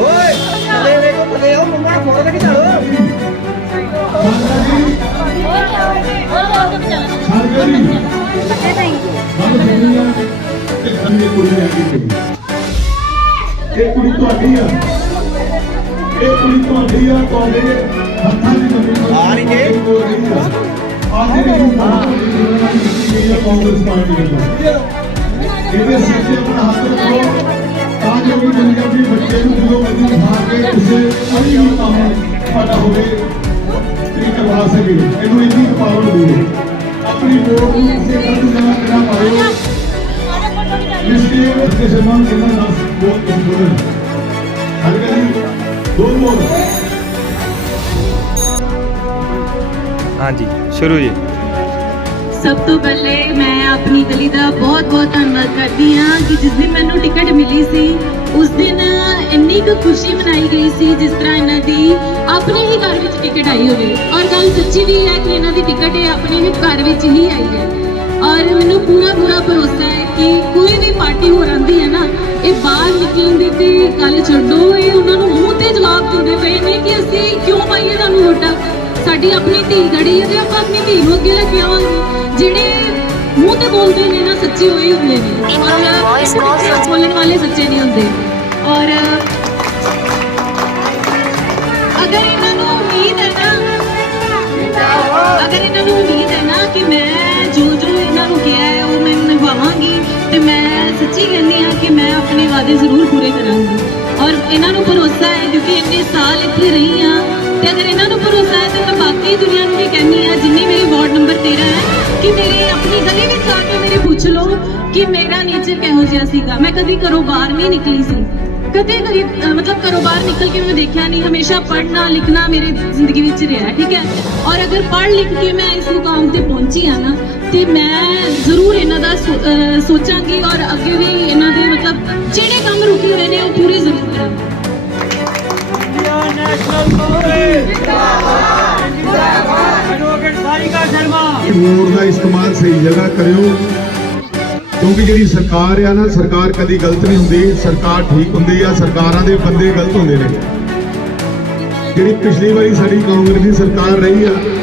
ਓਏ ਥੱਲੇ ਵੇਖੋ ਥੱਲੇ ਇਹ ਕੁੜੀ ਤੁਹਾਡੀ ਆ। ਇਹ ਕੁੜੀ ਤੁਹਾਡੀ ਆ ਤੁਹਾਡੇ ਹੱਥਾਂ ਦੀ ਜ਼ਮੀਨ ਆ। ਰਹੀ ਜੇ? ਆਹੇ ਨੂੰ ਕਾਂਗਰਸ ਪਾਰਟੀ ਵੱਲੋਂ ਇਹਦੇ ਤੇ ਆਪਣਾ ਹੱਥ ਰੱਖੋ। ਤਾਂ ਜੋ ਕਿ ਪੰਜਾਬੀ ਬੱਚੇ ਨੂੰ ਜਦੋਂ ਮਰਜ਼ੀ ਉਠਾ ਕੇ ਕਿਸੇ ਕੋਈ ਵੀ ਕੰਮ ਸਾਡਾ ਹੋਵੇ ਇਹ ਕਰਵਾ ਸਕੇ। ਇਹਨੂੰ ਇੰਨੀ ਪਾਵਰ ਦਿਓ ਆਪਣੀ ਵੋਟ ਨੂੰ ਕਿਸੇ ਗਲਤ ਜਗ੍ਹਾ ਤੇ ਨਾ ਪਾਇਓ। ਇਸ ਲਈ ਕਿਸੇ ਨੂੰ ਕਿੰਨਾ ਨਾਸ ਬਹੁਤ ਕਮਜ਼ੋਰ ਹੈ ਹਰ ਹਾਂਜੀ, ਸ਼ੁਰੂ ਜੀ। ਸਭ ਤੋਂ ਪਹਿਲੇ ਮੈਂ ਆਪਣੀ ਗਲੀ ਦਾ ਬਹੁਤ-ਬਹੁਤ ਧੰਨਵਾਦ ਕਰਦੀ ਹਾਂ ਕਿ ਜਿਸ ਦਿਨ ਮੈਨੂੰ ਟਿਕਟ ਮਿਲੀ ਸੀ, ਉਸ ਦਿਨ ਇੰਨੀ ਕੁ ਖੁਸ਼ੀ ਮਨਾਈ ਗਈ ਸੀ ਜਿਸ ਤਰ੍ਹਾਂ ਇਹਨਾਂ ਦੀ ਆਪਣੇ ਹੀ ਘਰ ਵਿੱਚ ਟਿਕਟ ਆਈ ਹੋਵੇ। ਔਰ ਗੱਲ ਸੱਚੀ ਵੀ ਹੈ ਕਿ ਇਹਨਾਂ ਦੀ ਟਿਕਟ ਇਹ ਆਪਣੇ ਹੀ ਘਰ ਵਿੱਚ ਹੀ ਆਈ ਹੈ। ਔਰ ਮੈਨੂੰ ਪੂਰਾ ਪੂਰਾ ਭਰੋਸਾ ਹੈ ਕਿ ਕੋਈ ਵੀ ਪਾਰਟੀ ਹੋ ਆਂਦੀ ਹੈ ਨਾ ਇਹ ਬਾਹਰ ਨਿਕਲਣ ਦੀ ਤੇ ਗੱਲ ਛੱਡੋ ਇਹ ਉਹਨਾਂ ਨੂੰ ਮੂੰਹ ਤੇ ਜਵਾਬ ਦਿੰਦੇ ਪਏ ਨੇ ਕਿ ਅਸੀਂ ਕਿਉਂ ਪਾਈਏ ਤੁਹਾਨੂੰ ਵੋਟਾਂ? ਸਾਡੀ ਆਪਣੀ ਧੀ ਗੜੀ ਹੈ ਤੇ ਆਪਾਂ ਆਪਣੀ ਧੀ ਨੂੰ ਅੱਗੇ ਲੈ ਕੇ ਆਵਾਂਗੇ ਜਿਹੜੇ ਮੂੰਹ ਤੇ ਬੋਲਦੇ ਨੇ ਨਾ ਸੱਚੇ ਹੋਏ ਹੁੰਦੇ ਨੇ। ਔਰ ਬੋਲਣ ਵਾਲੇ ਸੱਚੇ ਨਹੀਂ ਹੁੰਦੇ। ਔਰ ਅਗਰ ਇਹਨਾਂ ਨੂੰ ਉਮੀਦ ਹੈ ਨਾ ਅਗਰ ਇਹਨਾਂ ਨੂੰ ਉਮੀਦ ਹੈ ਨਾ ਕਿ ਮੈਂ ਜੋ ਜੋ ਇਹਨਾਂ ਨੂੰ ਕਿਹਾ ਹੈ ਉਹ ਮੈਂ ਨਿਭਾਵਾਂਗੀ ਸੱਚੀ ਕਹਿੰਦੀ ਹਾਂ ਕਿ ਮੈਂ ਆਪਣੇ ਵਾਅਦੇ ਜ਼ਰੂਰ ਪੂਰੇ ਕਰਾਂਗੀ। ਔਰ ਇਹਨਾਂ ਨੂੰ ਭਰੋਸਾ ਹੈ, ਕਿਉਂਕਿ ਇੰਨੇ ਸਾਲ ਇੱਥੇ ਰਹੀ ਹਾਂ, ਤੇ ਅਗਰ ਇਹਨਾਂ ਨੂੰ ਭਰੋਸਾ ਹੈ, ਤੇ ਮੈਂ ਬਾਕੀ ਦੁਨੀਆ ਨੂੰ ਵੀ ਕਹਿੰਦੀ ਹਾਂ, ਜਿੰਨੀ ਮੇਰੀ ਵਾਰਡ ਨੰਬਰ 13 ਹੈ, ਕਿ ਮੇਰੇ ਆਪਣੀ ਗਲੀ ਵਿੱਚ ਜਾ ਕੇ ਮੇਰੇ ਪੁੱਛ ਲਓ ਕਿ ਮੇਰਾ ਨੇਚਰ ਕਿਹੋ ਜਿਹਾ ਸੀਗਾ। ਮੈਂ ਕਦੀ ਘਰੋਂ ਬਾਹਰ ਨਹੀਂ ਨਿਕਲੀ ਸੀ। ਕਦੇ ਕਦੀ ਮਤਲਬ ਘਰੋਂ ਬਾਹਰ ਨਿਕਲ ਕੇ ਮੈਂ ਦੇਖਿਆ ਨਹੀਂ, ਹਮੇਸ਼ਾ ਪੜ੍ਹਨਾ, ਲਿਖਣਾ ਮੇਰੇ ਜ਼ਿੰਦਗੀ ਵਿੱਚ ਰਿਹਾ, ਠੀਕ ਹੈ? ਔਰ ਅਗਰ ਪੜ੍ਹ ਲਿਖ ਕੇ ਮੈਂ ਇਸ ਮੁਕਾਮ ਤੇ ਪਹੁੰਚੀ ਆ ਨਾ ਤੇ ਮੈਂ ਜ਼ਰੂਰ ਇਹਨਾਂ ਦਾ ਸੋਚਾਂਗੀ ਔਰ ਅੱਗੇ ਵੀ ਇਹਨਾਂ ਦੇ ਮਤਲਬ ਜਿਹੜੇ ਕੰਮ ਰੁਕੇ ਹੋਏ ਨੇ ਉਹ ਪੂਰੇ ਜ਼ਰੂਰ ਕਰਾਂਗੀ। ਦਾ ਇਸਤੇਮਾਲ ਸਹੀ ਜਗ੍ਹਾ ਕਰਿਓ। ਕਿਉਂਕਿ ਜਿਹੜੀ ਸਰਕਾਰ ਆ ਨਾ ਸਰਕਾਰ ਕਦੀ ਗਲਤ ਨਹੀਂ ਹੁੰਦੀ। ਸਰਕਾਰ ਠੀਕ ਹੁੰਦੀ ਆ ਸਰਕਾਰਾਂ ਦੇ ਬੰਦੇ ਗਲਤ ਹੁੰਦੇ ਨੇ। ਜਿਹੜੀ ਪਿਛਲੀ ਵਾਰੀ ਸਾਡੀ ਕਾਂਗਰਸ ਦੀ ਸਰਕਾਰ ਰਹੀ ਆ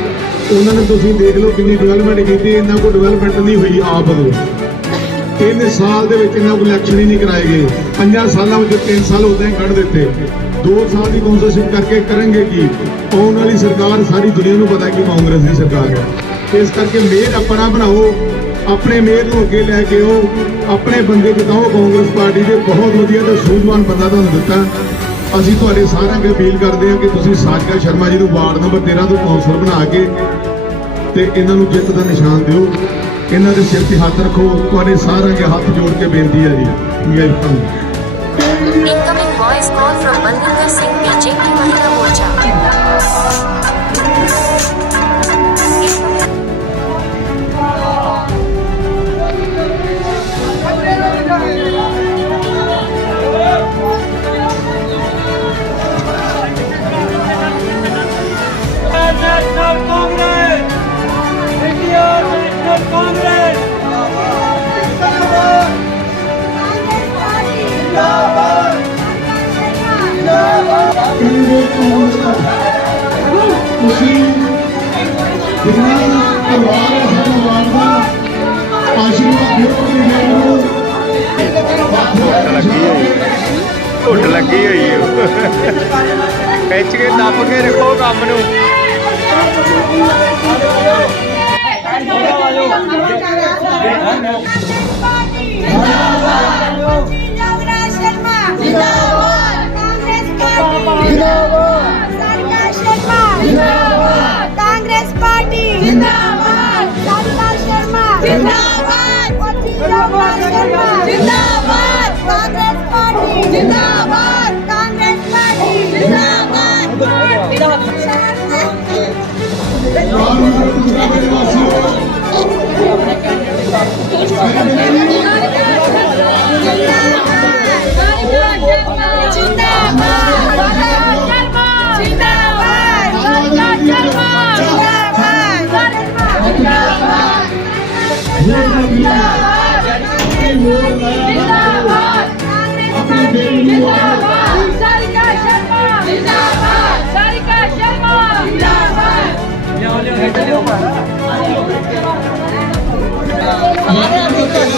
ਉਹਨਾਂ ਨੇ ਤੁਸੀਂ ਦੇਖ ਲਓ ਕਿੰਨੀ ਡਿਵੈਲਪਮੈਂਟ ਕੀਤੀ, ਇੰਨਾ ਕੋਲ ਡਿਵੈਲਪਮੈਂਟ ਨਹੀਂ ਹੋਈ ਆਪ ਨੂੰ ਤਿੰਨ ਸਾਲ ਦੇ ਵਿੱਚ ਇਹਨਾਂ ਕੋਲ ਇਲੈਕਸ਼ਨ ਹੀ ਨਹੀਂ ਕਰਾਏ ਗਏ। ਪੰਜਾਂ ਸਾਲਾਂ ਵਿੱਚ ਤਿੰਨ ਸਾਲ ਉਦਾਂ ਹੀ ਕੱਢ ਦਿੱਤੇ। ਦੋ ਸਾਲ ਦੀ ਕੌਂਸਲਸ਼ਿਪ ਕਰਕੇ ਕਰਨਗੇ ਕੀ? ਆਉਣ ਵਾਲੀ ਸਰਕਾਰ ਸਾਰੀ ਦੁਨੀਆ ਨੂੰ ਪਤਾ ਕਿ ਕਾਂਗਰਸ ਦੀ ਸਰਕਾਰ ਹੈ। ਇਸ ਕਰਕੇ ਮੇਰ ਆਪਣਾ ਬਣਾਓ, ਆਪਣੇ ਮੇਰ ਨੂੰ ਅੱਗੇ ਲੈ ਕੇ ਆਓ, ਆਪਣੇ ਬੰਦੇ ਜਿਤਾਓ ਕਾਂਗਰਸ ਪਾਰਟੀ ਦੇ, ਬਹੁਤ ਵਧੀਆ ਤੇ ਸੂਝਵਾਨ ਬੰਦਾ ਤੁਹਾਨੂੰ ਦਿੱਤਾ। ਅਸੀਂ ਤੁਹਾਡੇ ਸਾਰਿਆਂ ਅੱਗੇ ਅਪੀਲ ਕਰਦੇ ਹਾਂ ਕਿ ਤੁਸੀਂ ਸਾਜਕਾ ਸ਼ਰਮਾ ਜੀ ਨੂੰ ਵਾਰਡ ਨੰਬਰ 13 ਤੋਂ ਕੌਂਸਲਰ ਬਣਾ ਕੇ ਤੇ ਇਹਨਾਂ ਨੂੰ ਜਿੱਤ ਦਾ ਨਿਸ਼ਾਨ ਦਿਓ। ਇਹਨਾਂ ਦੇ ਸਿਰ ਤੇ ਹੱਥ ਰੱਖੋ। ਤੁਹਾਡੇ ਸਾਰਿਆਂ ਅੱਗੇ ਹੱਥ ਜੋੜ ਕੇ ਬੇਨਤੀ ਹੈ ਜੀ। ਮਿਹਰਬਾਨੀ Incoming voice call from Balwinder Singh, BJP ਖਿੱਚ ਕੇ ਦੱਬ ਕੇ ਰੱਖੋ ਕੰਮ ਨੂੰ जिंदाबाद शर्मा जिंदाबाद कांग्रेस पार्टी जिंदाबाद सरकार शर्मा जिंदाबाद कांग्रेस पार्टी जिंदाबाद सरकार शर्मा जिंदाबाद जिंदाबाद शर्मा जिंदाबाद कांग्रेस पार्टी जिंदाबाद ਸਾਰੇ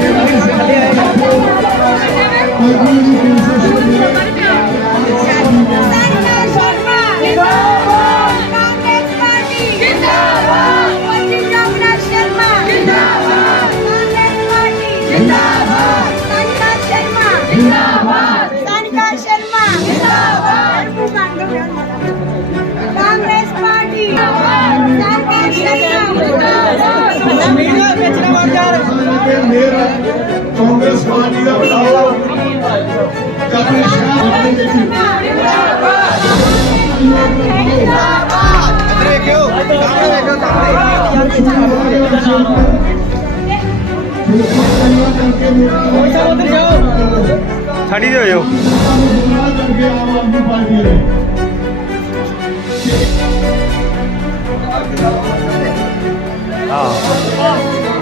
Beleza, galera. ਮੇਰਾ ਕਾਂਗਰਸ ਪਾਰਟੀ ਦਾ ਬਤਾਓ ਆਪਣੇ ਸ਼ਹਿਰ ਦੇ ਵਿੱਚ ਖੜੀ ਦੇ ਹੋ ਜਾਓ ਕਰਕੇ ਆਮ ਆਦਮੀ ਪਾਰਟੀ ਨੇ ਹਾਂ।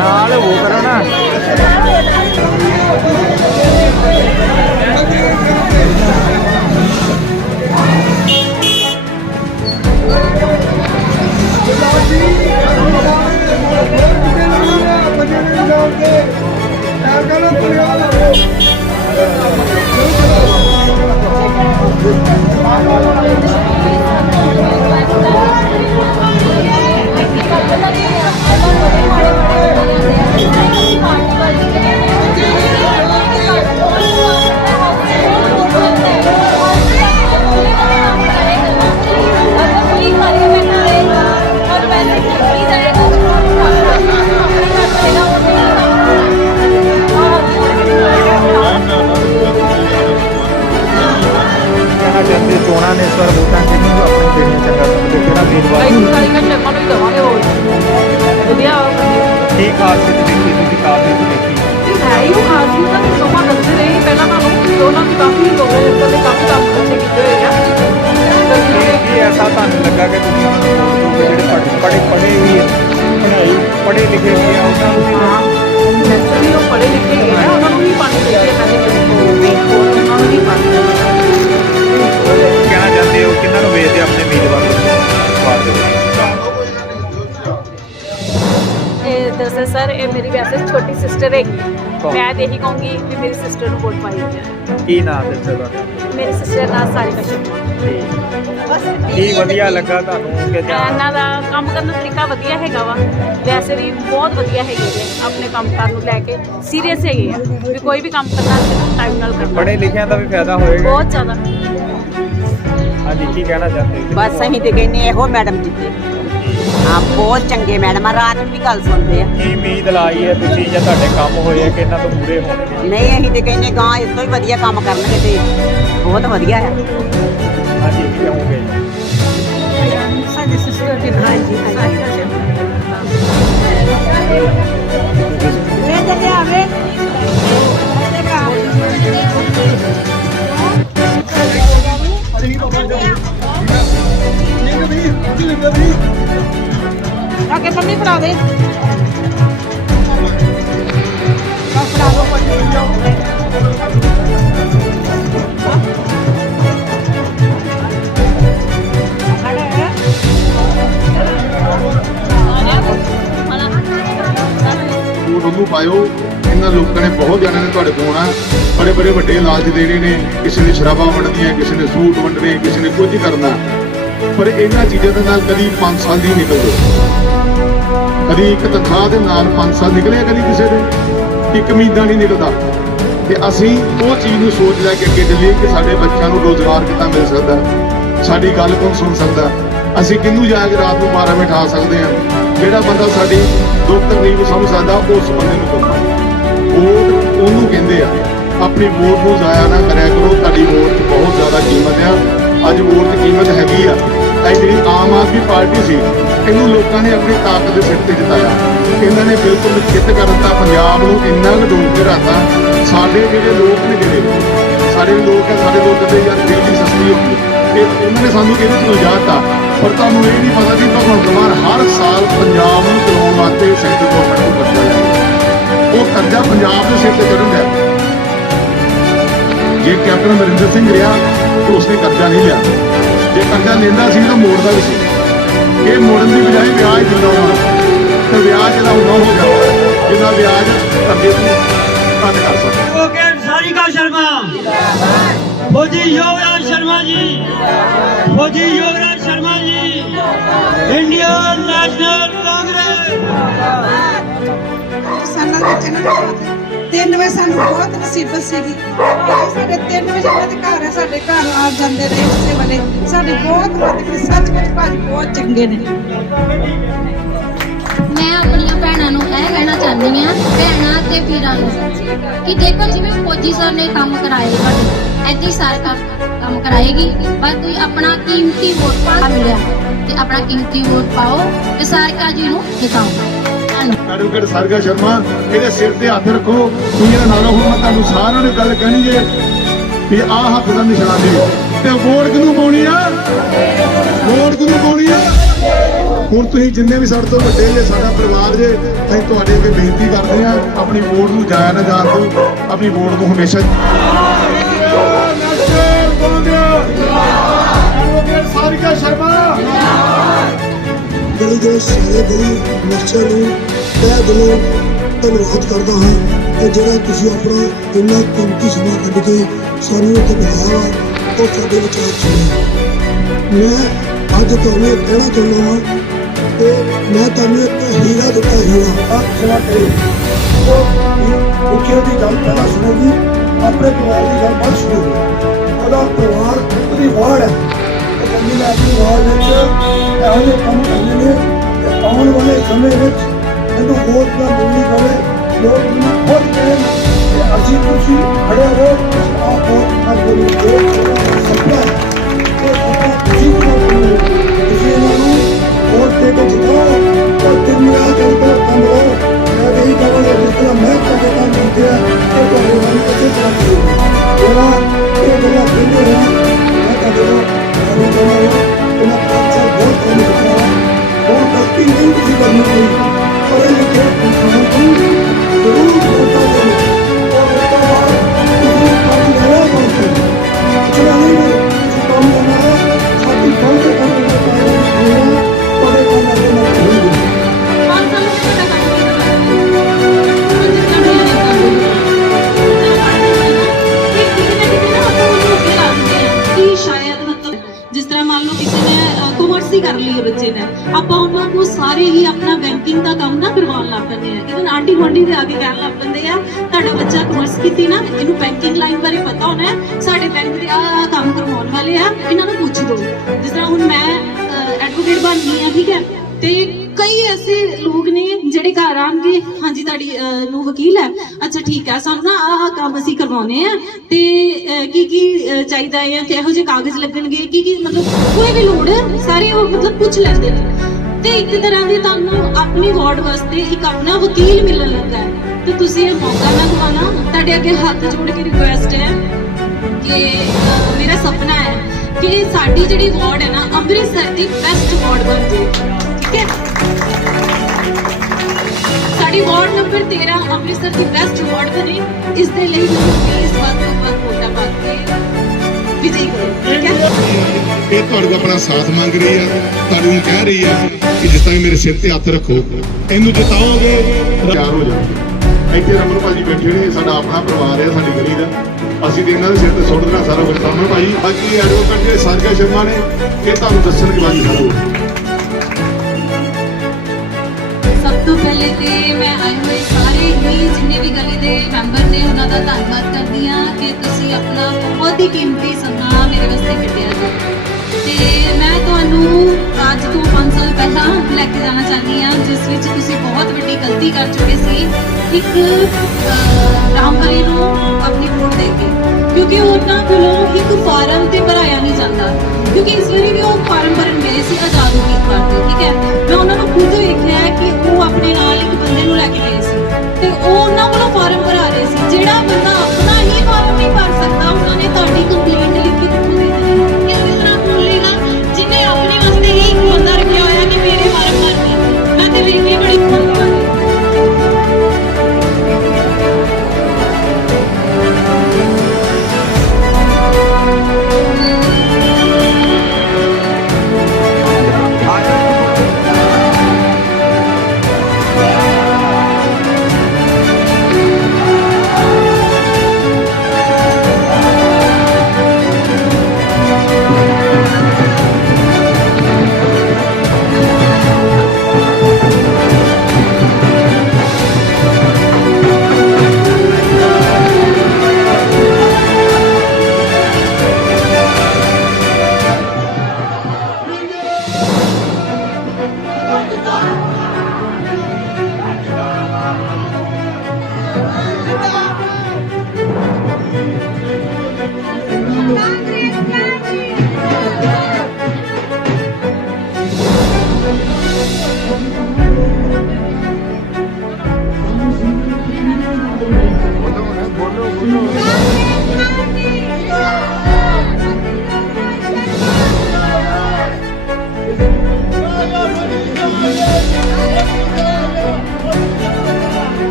ਨਾਲ ਉਹ ਕਰੋ ਨਾ ਕਹਿਣਾ ਲੱਗਾ ਕਿ ਤੁਸੀਂ ਉਹਨਾਂ ਨੂੰ ਵੋਟ ਜਿਹੜੇ ਪੜ੍ਹੇ ਪੜ੍ਹੇ ਪੜ੍ਹੇ ਵੀ ਹੈ, ਪੜ੍ਹਾਈ ਪੜ੍ਹੇ ਲਿਖੇ ਵੀ ਆ ਉਹਨਾਂ ਨੂੰ ਵੀ ਹਾਂ ਨੈਚੁਰਲੀ ਉਹ ਪੜ੍ਹੇ ਲਿਖੇ ਗਏ ਆ ਉਹਨਾਂ ਨੂੰ ਵੀ ਪਾਣੀ ਚਾਹੀਦੀ ਹੈ ਪਹਿਲੇ ਹੋਰ ਉਹਨਾਂ ਨੂੰ ਵੀ ਪਾਣੀ ਕਹਿਣਾ ਚਾਹੁੰਦੇ ਹੋ ਕਿੰਨਾਂ ਨੂੰ ਵੇਚਦੇ ਆਪਣੇ ਉਮੀਦਵਾਰ? ਨੂੰ ਵਾਰ ਦੇ ਵਿੱਚ ਇਹ ਦਰਅਸਲ ਸਰ ਇਹ ਮੇਰੀ ਵੈਸੇ ਛੋਟੀ ਸਿਸਟਰ ਹੈਗੀ। ਕੌਣ? ਮੈਂ ਤੇ ਇਹੀ ਕਹੂੰਗੀ ਕਿ ਮੇਰੀ ਸਿਸਟਰ ਨੂੰ ਵੋਟ ਪਾਈ ਜਾਏ ਕੀ ਨਾਮ ਦੱਸਿਆ ਤੁਹਾਡਾ ਮੇਰੀ ਸਿਸਟਰ ਦਾ ਸਾਰਿਕਾ ਸ਼ਰਮਾ। ਕੀ ਵਧੀਆ ਲੱਗਾ ਤੁਹਾਨੂੰ ਕਿ ਜਾਂ ਇਹਨਾਂ ਦਾ ਕੰਮ ਕਰਨ ਦਾ ਤਰੀਕਾ ਵਧੀਆ ਹੈਗਾ ਵਾ। ਵੈਸੇ ਵੀ ਬਹੁਤ ਵਧੀਆ ਹੈਗੇ ਨੇ ਆਪਣੇ ਕੰਮ ਕਾਰ ਨੂੰ ਲੈ ਕੇ। ਸੀਰੀਅਸ ਹੈਗੇ ਆ। ਵੀ ਕੋਈ ਵੀ ਕੰਮ ਕਰਨਾ ਟਾਈਮ ਨਾਲ ਕਰਨਾ। ਪੜ੍ਹੇ ਲਿਖਿਆਂ ਦਾ ਵੀ ਫਾਇਦਾ ਹੋਏਗਾ। ਬਹੁਤ ਜ਼ਿਆਦਾ। ਹਾਂਜੀ ਕੀ ਕਹਿਣਾ ਚਾਹੁੰਦੇ ਹੋ? ਬਸ ਅਸੀਂ ਤੇ ਕਹਿੰਨੇ ਇਹੋ ਮੈਡਮ ਜਿੱਤੇ ਹਾਂ ਬਹੁਤ ਚੰਗੇ ਮੈਡਮ ਆ ਰਾਤ ਨੂੰ ਵੀ ਗੱਲ ਸੁਣਦੇ ਆ। ਕੀ ਉਮੀਦ ਲਾਈ ਹੈ ਤੁਸੀਂ ਜਾਂ ਤੁਹਾਡੇ ਕੰਮ ਹੋਏ ਆ ਕਿ ਇਹਨਾਂ ਤੋਂ ਪੂਰੇ ਹੋਣਗੇ? ਨਹੀਂ ਅਸੀਂ ਤੇ ਕਹਿੰਨੇ ਗਾਂ ਇਸ ਤੋਂ ਹੀ ਵਧੀਆ ਕੰਮ ਕਰਨਗੇ ਤੇ ਬਹੁਤ ਵਧੀਆ ਹੈ ਹਾਂਜੀ ਕੀ ਕਹੋਗੇ ਸਾਡੀ ਸਿਸਟਰ ਦੀ ਹਾਂਜੀ ਹਾਂਜੀ ਵੇ ਚੱਲਿਆ ਵੇ ਅੱਗੇ ਪੰਨੀ ਫੜਾ ਦੇ ਫੜਾ ਦੋ ਪਾਇਓ ਇਹਨਾਂ ਲੋਕਾਂ ਨੇ ਬਹੁਤ ਜਣਿਆਂ ਨੇ ਤੁਹਾਡੇ ਕੋਲ ਆਉਣਾ। ਬੜੇ ਬੜੇ ਵੱਡੇ ਲਾਲਚ ਦੇਣੇ ਨੇ। ਕਿਸੇ ਨੇ ਸ਼ਰਾਬਾਂ ਵੰਡਣੀਆਂ, ਕਿਸੇ ਨੇ ਸੂਟ ਵੰਡਣੇ, ਕਿਸੇ ਨੇ ਕੁਝ ਕਰਨਾ। ਪਰ ਇਹਨਾਂ ਚੀਜ਼ਾਂ ਦੇ ਨਾਲ ਕਦੀ 5 ਸਾਲ ਦੀ ਨਿਕਲਦੇ। ਕਦੀ ਇੱਕ ਤਨਖਾਹ ਦੇ ਨਾਲ 5 ਸਾਲ ਨਿਕਲੇ ਕਦੀ ਕਿਸੇ ਦੇ। ਇੱਕ ਮਹੀਨਾ ਨਹੀਂ ਨਿਕਲਦਾ। ਤੇ ਅਸੀਂ ਉਹ ਚੀਜ਼ ਨੂੰ ਸੋਚ ਲੈ ਕੇ ਅੱਗੇ ਚੱਲੀਏ ਕਿ ਸਾਡੇ ਬੱਚਿਆਂ ਨੂੰ ਰੋਜ਼ਗਾਰ ਕਿੱਦਾਂ ਮਿਲ ਸਕਦਾ। ਸਾਡੀ ਗੱਲ ਕੌਣ ਸੁਣ ਸਕਦਾ? ਅਸੀਂ ਕਿਹਨੂੰ ਜਾ ਕੇ ਰਾਤ ਨੂੰ 12 ਵਜੇ ਠਾ ਸਕਦੇ ਹਾਂ? ਜਿਹੜਾ ਬੰਦਾ ਸਾਡੀ ਦੁੱਖ ਤਕਲੀਫ ਨੂੰ ਸਮਝ ਸਕਦਾ, ਉਸ ਬੰਦੇ ਨੂੰ ਕਰਨਾ ਵੋਟ ਉਹਨੂੰ ਕਹਿੰਦੇ ਆ, ਆਪਣੀ ਵੋਟ ਨੂੰ ਜ਼ਾਇਆ ਨਾ ਕਰਿਆ ਕਰੋ, ਤੁਹਾਡੀ ਵੋਟ 'ਚ ਬਹੁਤ ਜ਼ਿਆਦਾ ਕੀਮਤ ਆ। ਅੱਜ ਵੋਟ ਦੀ ਕੀਮਤ ਹੈਗੀ ਆ। ਇਹ ਜਿਹੜੀ ਆਮ ਆਦਮੀ ਪਾਰਟੀ ਸੀ, ਇਹਨੂੰ ਲੋਕਾਂ ਨੇ ਆਪਣੀ ਤਾਕਤ ਦੇ ਸਿਰ ਤੇ ਜਿਤਾਇਆ। ਇਹਨਾਂ ਨੇ ਬਿਲਕੁਲ ਖਿੱਤ ਕਰ ਦਿੱਤਾ, ਪੰਜਾਬ ਨੂੰ ਇੰਨਾ ਕੁ ਡੂਬ ਕੇ ਰੱਖਤਾ ਸਾਡੇ ਜਿਹੜੇ ਲੋਕ ਨੇ ਜਿਹੜੇ, ਸਾਡੇ ਲੋਕ ਆ, ਸਾਡੇ ਲੋਕ ਕਹਿੰਦੇ ਯਾਰ ਬਿਜਲੀ ਸਸਤੀ ਹੋ ਗਈ ਇਹ ਇਹਨਾਂ ਨੇ ਸਾਨੂੰ ਇਹਦੇ ਤੋਂ ਉਜਾੜਤਾ ਪਰ ਤੁਹਾਨੂੰ ਇਹ ਨਹੀਂ ਪਤਾ ਕਿ ਭਗਵੰਤ ਮਾਨ ਹਰ ਸਾਲ ਪੰਜਾਬ ਨੂੰ ਚਲਾਉਣ ਵਾਸਤੇ ਸੈਂਟਰ ਗਵਰਨਮੈਂਟ ਨੂੰ ਕਰਜ਼ਾ ਲੈ ਉਹ ਕਰਜ਼ਾ ਪੰਜਾਬ ਦੇ ਸਿਰ ਤੇ ਚੜਨ ਹੈ ਜੇ ਕੈਪਟਨ ਅਮਰਿੰਦਰ ਸਿੰਘ ਰਿਹਾ, ਤਾਂ ਉਸਨੇ ਕਰਜ਼ਾ ਨਹੀਂ ਲਿਆ। ਜੇ ਕਰਜ਼ਾ ਲੈਂਦਾ ਸੀ, ਤਾਂ ਮੋੜਦਾ ਵੀ ਸੀ। ਇਹ ਮੋੜਨ ਦੀ ਬਜਾਏ ਵਿਆਜ ਦਿੰਦਾ ਉਹਨਾਂ ਤੇ ਵਿਆਜ ਜਿਹੜਾ ਉਹ ਹੋ ਗਿਆ ਜਿੰਨਾ ਵਿਆਜ ਕਰਜ਼ੇ ਤੋਂ ਘੱਟ ਕਰ ਸਕਦਾ। ਸ਼ਰਮਾ। ਫੌਜੀ ਯੋਗਰਾਜ ਸ਼ਰਮਾ ਜੀ। ਫੌਜੀ Yograj Sharma ji. Indian National Congress. ਤਿੰਨ ਵਜੇ ਸਾਨੂੰ ਬਹੁਤ ਮੁਸੀਬਤ ਸੀਗੀ। ਸਾਡੇ ਤਿੰਨ ਵਜੇ ਘਰ ਸਾਡੇ ਘਰ ਆ ਜਾਂਦੇ ਨੇ ਉਸੇ ਵੇਲੇ। ਸਾਡੇ ਬਹੁਤ ਮਦਦ ਸੱਚ ਵਿੱਚ ਭਾਜੀ ਬਹੁਤ ਚੰਗੇ ਨੇ। ਮੈਂ ਆਪਣੀਆਂ ਭੈਣਾਂ ਨੂੰ ਇਹ ਕਹਿਣਾ ਚਾਹੁੰਦੀ ਆ ਭੈਣਾਂ ਤੇ ਵੀਰਾਂ ਨੂੰ, ਕਿ ਦੇਖੋ ਜਿਵੇਂ ਫੌਜੀ ਸਰ ਨੇ ਕੰਮ ਕਰਾਏ ਤੁਹਾਡੇ ਏਦਾਂ ਹੀ ਕੰਮ ਕਰਾਏਗੀ, ਪਰ ਤੁਸੀਂ ਆਪਣਾ ਕੀਮਤੀ ਵੋਟ ਪਾ ਮਿਲਿਆ ਤੇ ਆਪਣਾ ਕੀਮਤੀ ਵੋਟ ਪਾਓ ਤੇ ਸਰਕਾਰ ਜੀ ਨੂੰ ਜਿਤਾਓ। ਐਡਵੋਕੇਟ ਸਰਗਾ ਸ਼ਰਮਾ, ਇਹਦੇ ਸਿਰ ਤੇ ਹੱਥ ਰੱਖੋ ਤੁਸੀਂ ਇਹਦਾ ਨਾਮ ਹੁਣ ਮੈਂ ਤੁਹਾਨੂੰ ਸਾਰਿਆਂ ਨੂੰ ਗੱਲ ਕਹਿਣੀ ਜੇ, ਵੀ ਆਹ ਹੱਥ ਦਾ ਨਿਸ਼ਾਨ ਦੇ ਤੇ ਵੋਟ ਕਿਹਨੂੰ ਪਾਉਣੀ ਆ? ਵੋਟ ਕਿਹਨੂੰ ਪਾਉਣੀ ਆ? ਹੁਣ ਤੁਸੀਂ ਜਿੰਨੇ ਵੀ ਸਾਡੇ ਤੋਂ ਵੱਡੇ ਜੇ, ਸਾਡਾ ਪਰਿਵਾਰ ਜੇ, ਅਸੀਂ ਤੁਹਾਡੇ ਅੱਗੇ ਬੇਨਤੀ ਕਰਦੇ ਹਾਂ, ਆਪਣੀ ਵੋਟ ਨੂੰ ਜਾਇਆ ਨਾ ਜਾਣ ਦਿਓ, ਆਪਣੀ ਵੋਟ ਨੂੰ ਹਮੇਸ਼ਾ ਐਡਵੋਕੇਟ ਸਰਗਾ ਸ਼ਰਮਾ ਗਲੀ ਦੇ ਸਾਰੇ ਗਲੀ ਮਰਚਾਂ ਨੂੰ ਤਹਿ ਦਿਲੋਂ ਧੰਨਵਾਦ ਕਰਦਾ ਹਾਂ ਕਿ ਜਿਹੜਾ ਤੁਸੀਂ ਆਪਣਾ ਇੰਨਾ ਕੀਮਤੀ ਸਮਾਂ ਕੱਢ ਕੇ ਸਾਨੂੰ ਇੱਥੇ ਬੁਲਾਇਆ ਉਹ ਸਾਡੇ ਵਿਚਾਰ ਸੁਣੇ ਮੈਂ ਅੱਜ ਤੁਹਾਨੂੰ ਇਹ ਕਹਿਣਾ ਚਾਹੁੰਦਾ ਹਾਂ ਕਿ ਮੈਂ ਤੁਹਾਨੂੰ ਇੱਕ ਹੀਰਾ ਦਿੱਤਾ ਹੀਰਾ ਆਪ ਸਵਾ ਕਰੇ ਉਹ ਮੁਖੀਆ ਦੀ ਗੱਲ ਪਹਿਲਾਂ ਸੁਣੋਗੀ ਆਪਣੇ ਪਰਿਵਾਰ ਦੀ ਗੱਲ ਬਾਅਦ ਸੁਣੋਗੀ ਉਹਦਾ ਪਰਿਵਾਰ ਉਹਦੀ ਵਾੜ ਹੈ। ਉਹ ਕਹਿੰਦੀ ਆਪਣੀ ਵਾੜ ਵਿੱਚ ਇਹੋ ਜਿਹੇ ਕੰਮ ਕਰਨੇ ਨੇ ਕਿ ਆਉਣ ਵਾਲੇ ਸਮੇਂ ਵਿੱਚ ਇਹਨੂੰ ਹੋਰ ਦਾ ਮਿਲਣੀ ਪਵੇ ਲੋਕ ਮੈਨੂੰ ਖੁਦ ਕਹਿਣ ਕਿ ਅਸੀਂ ਤੁਸੀਂ ਖੜੇ ਹੋ ਆਪ ਬਹੁਤ ਕਰ ਦੋ ਸਪਨਾ ਇਹ ਸਪਨਾ ਤੁਸੀਂ ਨੂੰ ਦੇ ਕੇ ਜਿਤਾਓ ਤਾਂ ਦੁਨੀਆ ਦੇ ਉੱਤੇ ਕੰਮ ਹੋ ਮੈਂ ਇਹੀ ਕਹਾਂਗਾ ਜਿਸ ਤਰ੍ਹਾਂ ਮੈਂ ਤੁਹਾਡੇ ਕੰਮ ਕੀਤੇ ਆ ਇਹ ਤੁਹਾਡੇ ਨਾਲ ਇਸੇ ਤਰ੍ਹਾਂ ਕਰੋ ਜਿਹੜਾ ਇਹ ਗੱਲਾਂ ਕਹਿੰਦੇ ਹੋ ਮੈਂ ਤੁਹਾਡੇ ਨਾਲ ਕਹਾਂਗਾ ਉਹਨਾਂ ਪਾਸਾ ਬਹੁਤ ਕੰਮ ਕੀਤਾ ਉਹ ਗਲਤੀ ਨਹੀਂ ਤੁਸੀਂ ਕਰਨੀ ਚਾਹੀਦੀ ਪਰ ਇਹ ਲਿਖੇ ਇਨਸਾਨ ਨੂੰ ਵਕੀਲ ਹੈ। ਅੱਛਾ, ਠੀਕ ਹੈ। ਸਾਨੂੰ ਨਾ ਆਹ ਕੰਮ ਅਸੀਂ ਕਰਵਾਉਣੇ ਆ ਤੇ ਕੀ ਕੀ ਚਾਹੀਦਾ ਹੈ ਕਿਹੋ ਜਿਹੇ ਕਾਗਜ਼ ਲੱਗਣਗੇ? ਕੀ ਕੀ, ਮਤਲਬ ਕੋਈ ਵੀ ਲੋੜ ਸਾਰੇ ਉਹ ਮਤਲਬ ਪੁੱਛ ਲੈਂਦੇ ਨੇ। ਤੇ ਇੱਕ ਤਰ੍ਹਾਂ ਦੀ ਤੁਹਾਨੂੰ ਆਪਣੀ ਵਾਰਡ ਵਾਸਤੇ ਇੱਕ ਆਪਣਾ ਵਕੀਲ ਮਿਲਣ ਲੱਗਾ ਹੈ। ਤੇ ਤੁਸੀਂ ਇਹ ਮੌਕਾ ਨਾ ਗਵਾਣਾ ਤੁਹਾਡੇ ਅੱਗੇ ਹੱਥ ਜੋੜ ਕੇ ਰਿਕੁਐਸਟ ਹੈ ਕਿ ਮੇਰਾ ਸੁਪਨਾ ਹੈ ਕਿ ਸਾਡੀ ਜਿਹੜੀ ਵਾਰਡ ਹੈ ਨਾ, ਅੰਮ੍ਰਿਤਸਰ ਦੀ ਬੈਸਟ ਵਾਰਡ ਬਣ ਜੇ ਠੀਕ ਹੈ? ਸਾਡੀ ਵਾਰਡ ਨੰਬਰ 13 ਅੰਮ੍ਰਿਤਸਰ ਦੀ ਬੈਸਟ ਵਾਰਡ ਬਣੇ। ਇਸ ਦੇ ਲਈ ਮੈਨੂੰ ਪਲੀਜ਼ ਵੱਧ ਤੋਂ ਵੱਧ ਵੋਟਾਂ ਪਾ ਕੇ ਵਿਜਈ ਕਰੋ ਇਹ ਤੁਹਾਡੇ ਕੋਲ ਆਪਣਾ ਸਾਥ ਮੰਗ ਰਹੀ ਆ ਤੁਹਾਨੂੰ ਕਹਿ ਰਹੀ ਆ ਕਿ ਜਿਸ ਤਰ੍ਹਾਂ ਮੇਰੇ ਸਿਰ ਤੇ ਹੱਥ ਰੱਖੋ। ਇਹਨੂੰ ਜਿਤਾਓਗੇ, ਤਿਆਰ ਹੋ ਜਾਓ ਇੱਥੇ ਰਮਨ ਭਾਜੀ ਬੈਠੇ ਨੇ, ਸਾਡਾ ਆਪਣਾ ਪਰਿਵਾਰ ਹੈ ਸਾਡੀ ਗਲੀ ਦਾ। ਅਸੀਂ ਤੇ ਇਹਨਾਂ ਦੇ ਸਿਰ ਤੇ ਸੁੱਟ ਦੇਣਾ ਸਾਰਾ ਕੁਝ ਰਮਨ ਭਾਜੀ, ਬਾਕੀ ਐਡਵੋਕੇਟ ਜਿਹੜੇ ਸਾਰਕਾ ਸ਼ਰਮਾ ਨੇ, ਇਹ ਤੁਹਾਨੂੰ ਦੱਸਣਗੇ ਬਾਜੀ ਸਾਰਾ ਸਭ ਤੋਂ ਪਹਿਲੇ ਤੇ ਮੈਂ ਆਏ ਹੋਏ ਸਾਰੇ ਹੀ ਜਿੰਨੇ ਵੀ ਗਲੀ ਦੇ ਮੈਂਬਰ ਨੇ ਉਹਨਾਂ ਦਾ ਧੰਨਵਾਦ ਕਰਦੀ ਹਾਂ ਕਿ ਤੁਸੀਂ ਆਪਣਾ ਬਹੁਤ ਹੀ ਕੀਮਤੀ ਸਮਾਂ ਮੇਰੇ ਵਾਸਤੇ ਕੱਢਿਆ ਜੀ ਤੇ ਮੈਂ ਤੁਹਾਨੂੰ ਅੱਜ ਤੋਂ 5 ਸਾਲ ਪਹਿਲਾਂ ਲੈ ਕੇ ਜਾਣਾ ਚਾਹੁੰਦੀ ਹਾਂ ਜਿਸ ਵਿੱਚ ਤੁਸੀਂ ਬਹੁਤ ਵੱਡੀ ਗਲਤੀ ਕਰ ਚੁੱਕੇ ਸੀ। ਇੱਕ ਅਹ, ਰਾਮਹਰੀ ਨੂੰ ਆਪਣੀ ਵੋਟ ਦੇ ਕੇ ਕਿਉਂਕਿ ਉਹਨਾਂ ਕੋਲੋਂ ਇੱਕ ਫਾਰਮ ਤੇ ਭਰਾਇਆ ਨਹੀਂ ਜਾਂਦਾ। ਕਿਉਂਕਿ ਇਸ ਵੇਲੇ ਵੀ ਉਹ ਫਾਰਮ ਭਰਨ ਗਏ ਸੀ ਆਜ਼ਾਦ ਉਮੀਦਵਾਰ ਠੀਕ ਹੈ? ਮੈਂ ਉਹਨਾਂ ਨੂੰ ਖੁਦ ਵੇਖਿਆ ਹੈ ਕਿ ਉਹ ਆਪਣੇ ਨਾਲ ਇੱਕ ਬੰਦੇ ਨੂੰ ਲੈ ਕੇ ਗਏ ਸੀ। ਤੇ ਉਹ